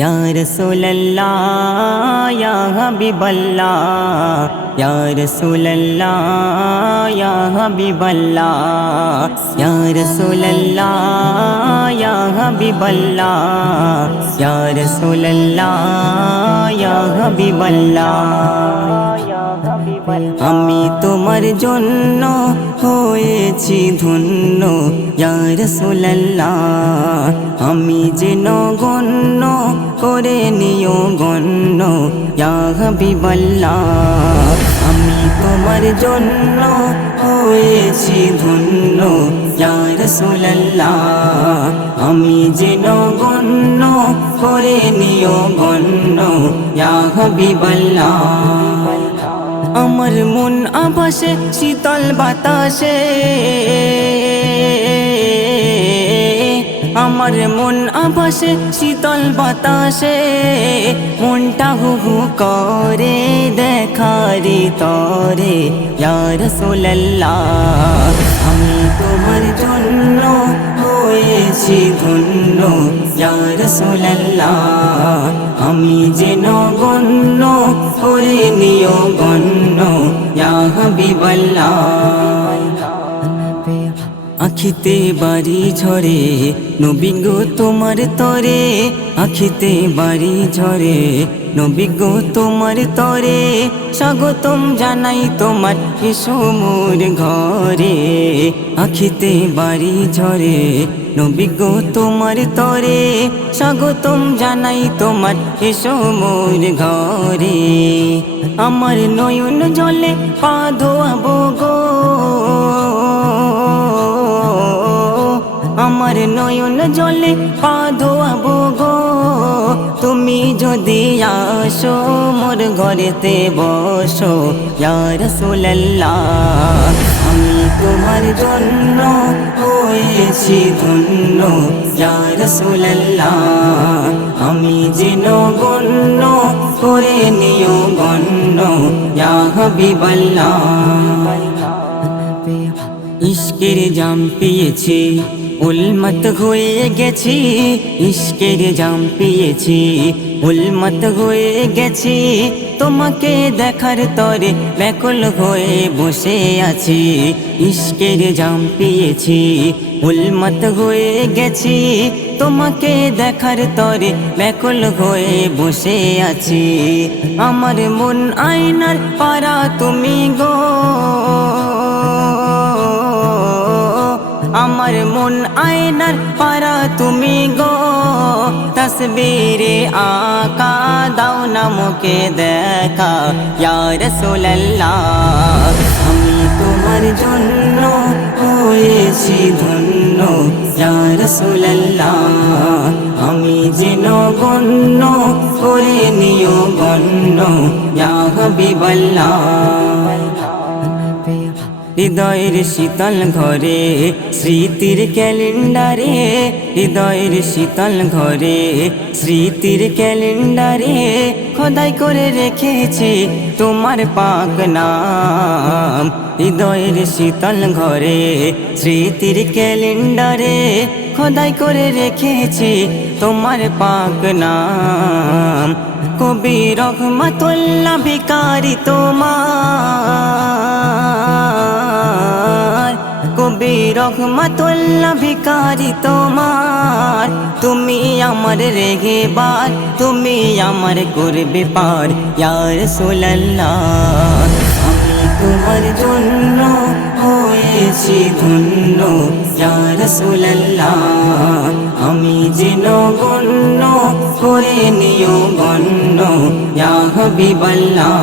या रसूल अल्लाह या हबीब अल्लाह या रसूल अल्लाह या हबीब अल्लाह या रसूल अल्लाह या हबीब अल्लाह या रसूल अल्लाह या हबीब अल्लाह। আমি তোমার জন্য হয়েছি ধন্য ইয়া রাসূলুল্লাহ, আমি যেন গণ্য করে নিও গণ্য ইয়া হাবিবাল্লাহ। আমি তোমার জন্য হয়েছি ধন্য ইয়া রাসূলুল্লাহ, আমি যেন গণ্য করে নিও গণ্য ইয়া হাবিবাল্লাহ। আমার মন আভাসে শীতল বাতাসে, আমার মন আভাসে শীতল বাতাসে, মনটা হু হু করে দেখারি তরে ইয়া রাসূলুল্লাহ। আমি তোমার জন্য হয়েছি ধন্য ইয়া রাসূলুল্লাহ, আমি যেন গণ্য করে নিও গণ্য ইয়া হাবিবাল্লাহ। আখিতে বাড়ি ঝরে নবী গো তোমার তরে, আখিতে বাড়ি ঝরে নবী গো তোমার তরে, স্বাগতম জানাই তোমার এসো মোর ঘরে। আখিতে বাড়ি ঝরে নবী গো তোমার তরে, স্বাগতম জানাই তোমার এসো মোর ঘরে। আমার নয়ন জলে পা ধোয়াবো গো, আমার নয়ন জলে পা ধোয়াবো গো, তুমি যদি আসো মোর ঘরেতে বসো ইয়া রাসূলুল্লাহ। আমি তোমার জন্য হয়েছি ধন্য ইয়া রাসূলুল্লাহ, আমি যেন গণ্য করে নিও গণ্য ইয়া হাবিবাল্লাহ। ইশকের জাম পিয়েছি উলমত হয়ে গেছি, ইশকের জাম পিয়েছি উলমত হয়ে গেছি, তোমাকে দেখার তরে ব্যাকুল হয়ে বসে আছি। ইশকের জাম পিয়েছি উলমত হয়ে গেছি, তোমাকে দেখার তরে ব্যাকুল হয়ে বসে আছি। আমার মন আয়নার পারা তুমি গো, আমার মন আয়নার পারা তুমি গো, তসবিরে আকা দাও না মুকে দেখা ইয়া রাসূলুল্লাহ। আমি তোমার জন্য হয়েছি ধন্য ইয়া রাসূলুল্লাহ, আমি যেন গণ্য করে নিও গণ্য ইয়া হাবিবাল্লাহ। হৃদয়ের শীতল ঘরে স্মৃতির ক্যালেন্ডারে, হৃদয়ের শীতল ঘরে স্মৃতির ক্যালেন্ডারে, খোদাই করে রেখেছি তোমার পাক নাম। হৃদয়ের শীতল ঘরে স্মৃতির ক্যালেন্ডারে, খোদাই করে রেখেছি তোমার পাক নাম। কবি রহমাতুল্লাহ ভিখারি তোমার, কবি রহমাতুল্লাহ ভিখারি তোমার, তুমি আমার রেহেবার, তুমি আমার করবে পার ইয়া রাসূলুল্লাহ। আমি তোমার জন্য হয়েছি ধন্য ইয়া রাসূলুল্লাহ, আমি যেন গণ্য করে নিও গণ্য ইয়া হাবিবাল্লাহ।